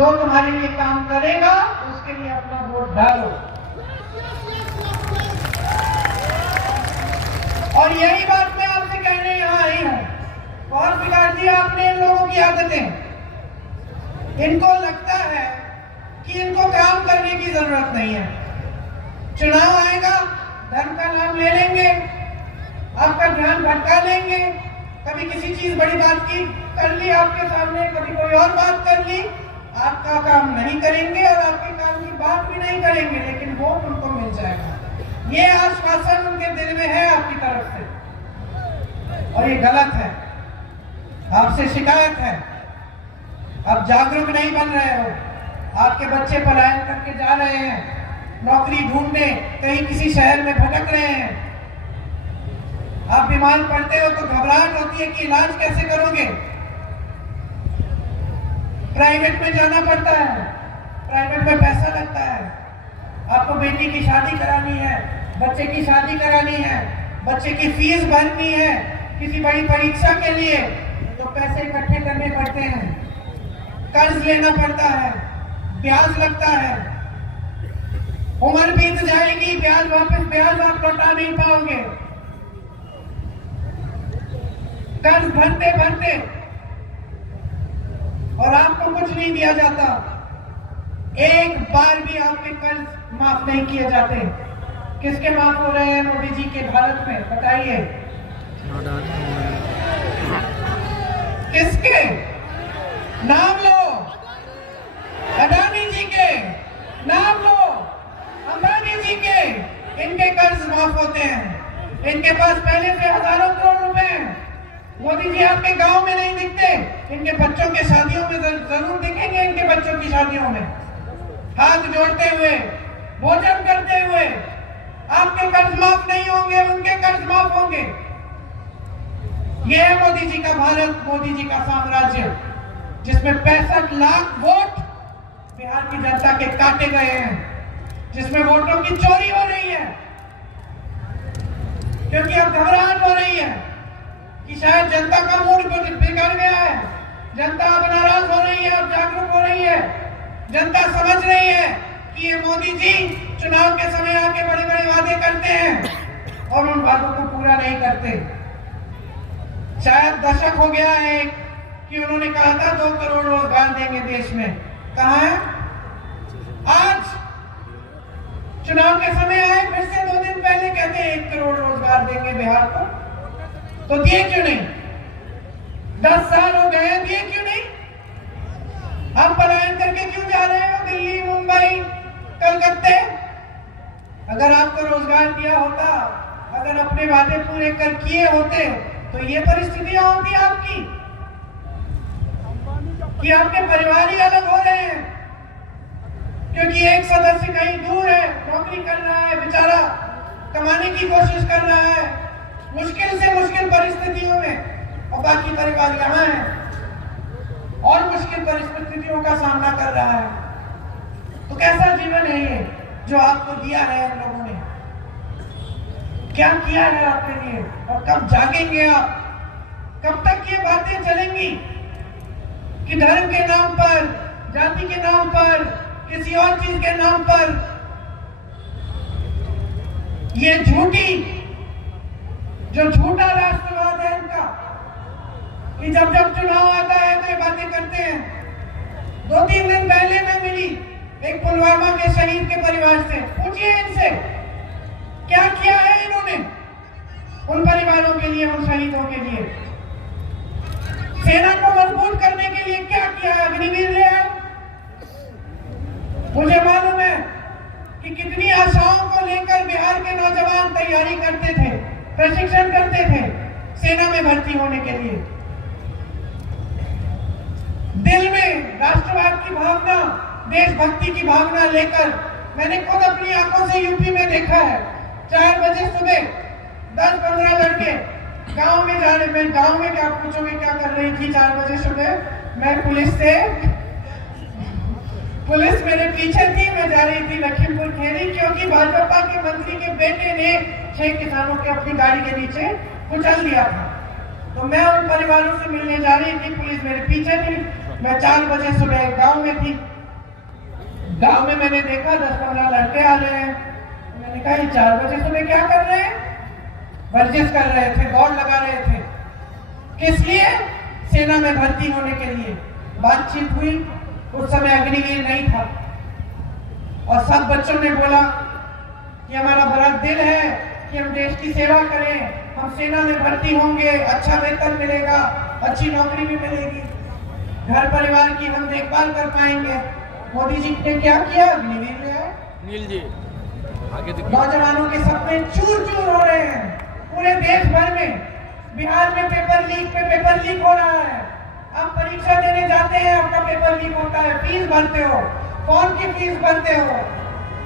जो तुम्हारे लिए काम करेगा उसके लिए अपना वोट डालो। और यही बात मैं आपसे कहने यहाँ आई हूँ। बहुत बिगाड़ दिया आपने इन लोगों की आदतें। इनको लगता है कि इनको काम करने की जरूरत नहीं है। चुनाव आएगा, धर्म का नाम ले लेंगे, आपका ध्यान भटका लेंगे। कभी किसी चीज बड़ी बात की कर ली आपके सामने, कभी कोई और बात कर ली, आपका काम नहीं करेंगे और आपके काम की बात भी नहीं करेंगे, लेकिन वोट उनको मिल जाएगा। ये आश्वासन उनके दिल में है आपकी तरफ से, और ये गलत है। आपसे शिकायत है, आप जागरूक नहीं बन रहे हो। आपके बच्चे पलायन करके जा रहे हैं, नौकरी ढूंढने कहीं किसी शहर में भटक रहे हैं। आप बीमार पड़ते हो तो घबराहट होती है कि इलाज कैसे करोगे। प्राइवेट में जाना पड़ता है, प्राइवेट में पैसा लगता है। आपको बेटी की शादी करानी है, बच्चे की शादी करानी है, बच्चे की फीस भरनी है, किसी बड़ी परीक्षा के लिए तो पैसे इकट्ठे करने पड़ते हैं, कर्ज लेना पड़ता है, ब्याज लगता है। उम्र बीत जाएगी, ब्याज आप लौटा नहीं पाओगे। कर्ज भरते भरते और आपको कुछ नहीं दिया जाता। एक बार भी आपके कर्ज माफ नहीं किए जाते। किसके माफ हो रहे हैं मोदी जी के भारत में, बताइए किसके? नाम लो, अडानी जी के नाम लो, अंबानी जी के। इनके कर्ज माफ होते हैं। इनके पास पहले से हजारों करोड़ रुपए हैं। मोदी जी आपके गांव में नहीं दिखते, इनके बच्चों के शादियों में जरूर दिखेंगे। इनके बच्चों की शादियों में हाथ जोड़ते हुए, भोजन करते हुए। आपके कर्ज माफ नहीं होंगे, उनके कर्ज माफ होंगे। यह है मोदी जी का भारत, मोदी जी का साम्राज्य, जिसमें 65 लाख वोट बिहार की जनता के काटे गए हैं, जिसमें वोटों की चोरी हो रही है। क्योंकि अब घबराहट हो रही है कि शायद जनता का मूड बिगड़ गया है, जनता अब नाराज हो रही है, अब जागरूक हो रही है। जनता समझ रही है कि ये मोदी जी चुनाव के समय आके बड़े बड़े वादे करते हैं और उन वादों को पूरा नहीं करते। शायद दशक हो गया है कि उन्होंने कहा था 2 करोड़ रोजगार देंगे देश में। कहाँ है आज? चुनाव के समय आए, फिर से 2 दिन पहले कहते हैं 1 करोड़ रोजगार देंगे बिहार को। तो दिए क्यों नहीं? 10 साल हो गए, दिए क्यों नहीं? हम पलायन करके क्यों जा रहे हो दिल्ली, मुंबई, कलकत्ते? अगर आपको रोजगार दिया होता, अगर अपने वादे पूरे कर किए होते तो ये परिस्थितियां होती आपकी कि आपके परिवार ही अलग हो रहे हैं। क्योंकि एक सदस्य कहीं दूर है, नौकरी कर रहा है, बेचारा कमाने की कोशिश कर रहा है मुश्किल से मुश्किल परिस्थितियों में, और बाकी परिवार यहाँ है और मुश्किल परिस्थितियों का सामना कर रहा है। तो कैसा जीवन है ये जो आपको दिया है इन लोगों ने? क्या किया है आपके लिए? और कब जागेंगे आप? कब तक ये बातें चलेंगी कि धर्म के नाम पर, जाति के नाम पर, किसी और चीज के नाम पर ये जो झूठा राष्ट्रवाद है इनका, कि जब जब चुनाव आता है तो ये बातें करते हैं। 2-3 दिन पहले मैं मिली एक पुलवामा के शहीद के परिवार से। पूछिए इनसे क्या किया है इन्होंने उन परिवारों के लिए, उन शहीदों के लिए। सेना को मजबूत करने के लिए क्या किया है? अग्निवीर ले आए। मुझे मालूम है कि कितनी आशाओं को लेकर बिहार के नौजवान तैयारी करते थे, प्रशिक्षण करते थे सेना में भर्ती होने के लिए। दिल में राष्ट्रवाद की भावना, देशभक्ति की भावना लेकर मैंने खुद अपनी आंखों से यूपी में देखा है। 4 बजे सुबह 10-15 लड़के गांव में जा रहे। मैं गांव में क्या पूछोगे क्या कर रही थी 4 बजे सुबह? मैं पुलिस मेरे पीछे थी। मैं जा रही थी लखीमपुर खेरी, क्योंकि भाजपा के मंत्री के बेटे ने 6 किसानों के अपनी गाड़ी के नीचे कुचल दिया था। तो मैं उन परिवारों से मिलने जा रही थी, पुलिस मेरे पीछे थी। मैं 4 बजे सुबह गांव में थी। गांव में मैंने देखा 10-15 लड़के आ रहे हैं। मैंने कहा ये 4 बजे सुबह क्या कर रहे हैं? वर्जिश कर रहे थे, दौड़ लगा रहे थे। किस लिए? सेना में भर्ती होने के लिए। बातचीत हुई, उस समय अग्निवीर नहीं था और सब बच्चों ने बोला कि हमारा बड़ा दिल है कि हम देश की सेवा करें, हम सेना में भर्ती होंगे, अच्छा वेतन मिलेगा, अच्छी नौकरी भी मिलेगी, घर परिवार की हम देखभाल कर पाएंगे। मोदी जी ने क्या किया? अग्निवीर ले आए। नील जी आगे देखिए। नौजवानों के सपने चूर चूर हो रहे हैं पूरे देश भर में। बिहार में पेपर लीक हो रहा है। आप परीक्षा देने जाते हैं, आपका पेपर लीक होता है, फीस भरते हो, कौन की फीस भरते हो?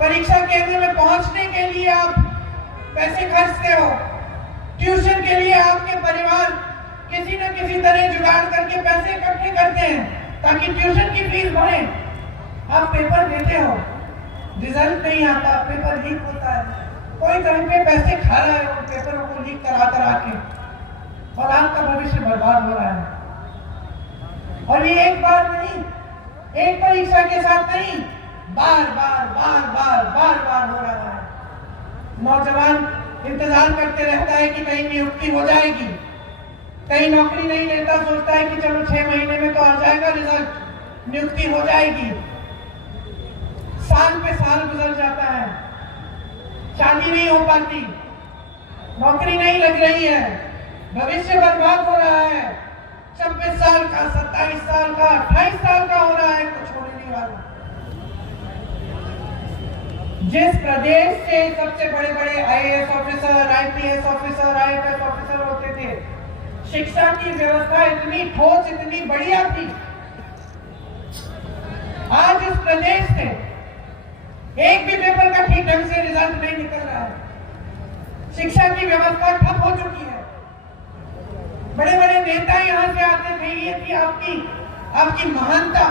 परीक्षा केंद्र में पहुंचने के लिए आप पैसे खर्चते हो, ट्यूशन के लिए आपके परिवार किसी न किसी तरह जुगाड़ करके पैसे इकट्ठे करते हैं ताकि ट्यूशन की फीस भरें। आप पेपर देते हो, रिजल्ट नहीं आता, पेपर लीक होता है, कोई कहीं पे पैसे खा रहा है उन पेपरों को लीक करा के, और आपका भविष्य बर्बाद हो रहा है। और ये एक बार नहीं, एक परीक्षा के साथ नहीं, बार बार हो रहा है। नौजवान इंतजार करते रहता है कि कहीं नियुक्ति हो जाएगी, कहीं नौकरी नहीं लेता, सोचता है कि चलो 6 महीने में तो आ जाएगा रिजल्ट, नियुक्ति हो जाएगी। साल पे साल गुजर जाता है, शादी नहीं हो पाती, नौकरी नहीं लग रही है, भविष्य बर्बाद हो रहा है। 26 साल का, 27 साल का, 28 साल का हो रहा है, कुछ होने नहीं वाला। जिस प्रदेश से सबसे बड़े बड़े IAS officer, IPS officer, IFS officer होते थे, शिक्षा की व्यवस्था इतनी ठोस, इतनी बढ़िया थी, आज इस प्रदेश से एक भी पेपर का ठीक ढंग से रिजल्ट नहीं निकल रहा है। शिक्षा की व्यवस्था ठप हो चुकी है। बड़े बड़े नेता यहां से आते थे, ये थी आपकी महानता।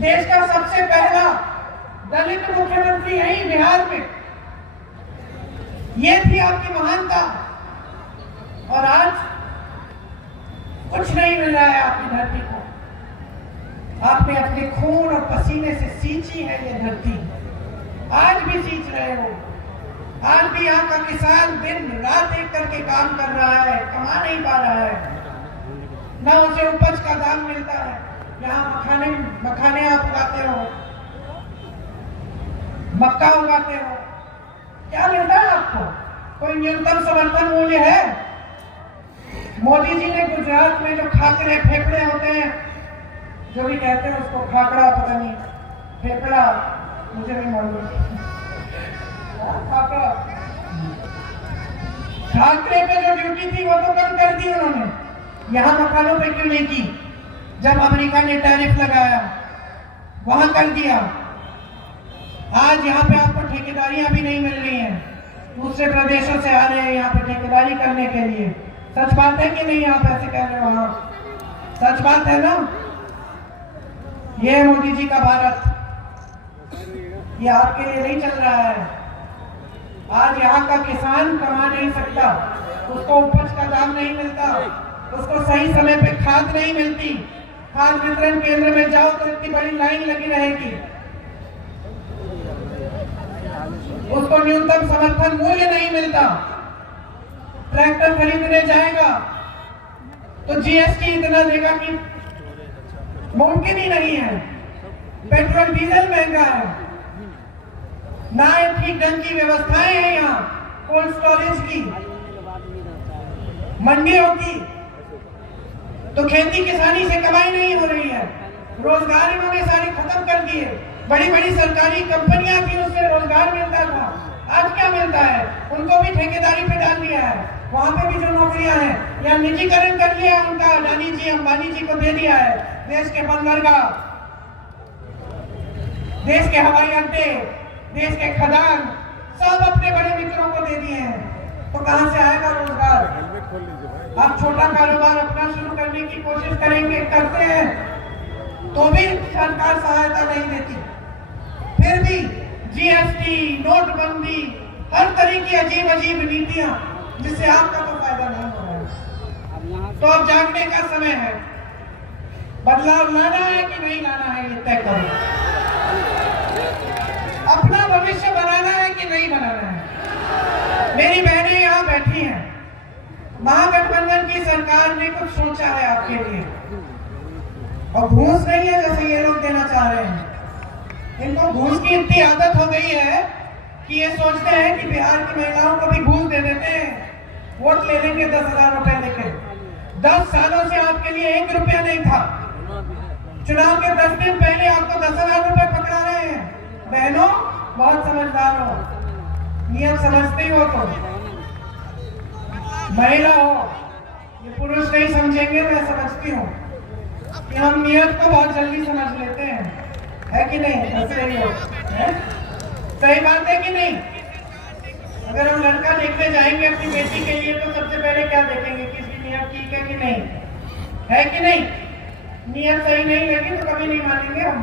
देश का सबसे पहला दलित मुख्यमंत्री यही बिहार में, ये थी आपकी महानता। और आज कुछ नहीं मिल रहा है आपकी धरती को। आपने अपने खून और पसीने से सींची है ये धरती, आज भी सींच रहे हो। आज भी यहाँ का किसान दिन रात एक करके काम कर रहा है, कमा नहीं पा रहा है, ना उसे उपज का दाम मिलता है। यहाँ मखाने आप उगाते हो, मक्का उगाते हो, क्या मिलता है आपको? कोई न्यूनतम समर्थन मूल्य है? मोदी जी ने गुजरात में जो खाकरे फेफड़े होते हैं, जो भी कहते हैं उसको खाकड़ा, पता नहीं फेफड़ा, मुझे नहीं मालूम, खाकरे पे जो ड्यूटी थी वो तो कम कर दी उन्होंने, यहाँ मकानों पे क्यों नहीं की? जब अमेरिका ने टैरिफ लगाया वहां कर दिया। आज यहाँ पे आपको ठेकेदारियां भी नहीं मिल रही हैं, दूसरे प्रदेशों से आ रहे हैं यहाँ पे ठेकेदारी करने के लिए। सच बात है कि नहीं? आप ऐसे कह रहे हो, हाँ सच बात है ना? ये है मोदी जी का भारत, ये आपके लिए नहीं चल रहा है। आज यहाँ का किसान कमा नहीं सकता, उसको उपज का दाम नहीं मिलता, उसको सही समय पे खाद नहीं मिलती। खाद वितरण केंद्र में जाओ तो इतनी बड़ी लाइन लगी रहेगी, उसको न्यूनतम समर्थन मूल्य नहीं मिलता। ट्रैक्टर खरीदने जाएगा तो जीएसटी इतना देगा कि मुमकिन ही नहीं है। पेट्रोल डीजल महंगा है, ना ठीक ढंग की व्यवस्थाएं हैं यहाँ कोल्ड स्टोरेज की, मंडियों की, तो खेती किसानी से कमाई नहीं हो रही है। रोजगार इन्होंने सारे खत्म कर दिए। बड़ी बड़ी सरकारी कंपनियां थी, उससे रोजगार मिलता था, आज क्या मिलता है? उनको भी ठेकेदारी पे डाल दिया है। वहां पे भी जो नौकरियां हैं या निजीकरण कर लिया उनका, अडानी जी अंबानी जी को दे दिया है। देश के बंदरगाह, देश के हवाई अड्डे, देश के खदान सब अपने बड़े मित्रों को दे दिए हैं, तो कहां से आएगा रोजगार? आप छोटा कारोबार अपना शुरू करने की कोशिश करेंगे, करते हैं तो भी सरकार सहायता नहीं देती। फिर भी जीएसटी, नोटबंदी, हर तरह की अजीब अजीब नीतियां, जिससे आपका तो फायदा नहीं हो रहा है। तो अब जागने का समय है। बदलाव लाना है कि नहीं लाना है, ये तय करो। अपना भविष्य बनाना है कि नहीं बनाना है। मेरी बहनें यहाँ बैठी हैं, महागठबंधन की सरकार ने कुछ सोचा है आपके लिए, और घूस नहीं है जैसे ये लोग देना चाह रहे हैं। इनको घूस की इतनी आदत हो गई है कि ये सोचते हैं कि बिहार की महिलाओं को भी घूस दे देते हैं, वोट ले लेंगे 10,000 रुपए लेके। 10 सालों से आपके लिए 1 रुपया नहीं था। चुनाव के 10 दिन पहले आपको 10,000 रुपए पकड़ा रहे हैं। बहनों, बहुत समझदार हो, नियत समझते हो तो। महिला हो, ये पुरुष नहीं समझेंगे, मैं समझती हूँ कि हम नियत को बहुत जल्दी समझ लेते हैं, है कि नहीं? ऐसे ही हो, सही बात है कि नहीं? अगर हम लड़का देखने जाएंगे अपनी बेटी के लिए तो सबसे पहले क्या देखेंगे, किसकी नियत ठीक है कि नहीं, है कि नहीं? नियत सही नहीं लगी तो कभी नहीं मानेंगे हम,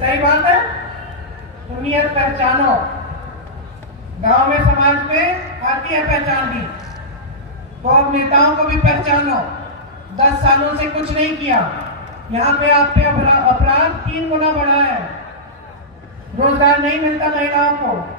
सही बात है? तो नियत पहचानो। गांव में, समाज में आती है पहचान भी, तो अब नेताओं को भी पहचानो। 10 सालों से कुछ नहीं किया, यहाँ पे आप पे अपराध 3 गुना बढ़ा है, रोजगार नहीं मिलता महिलाओं को।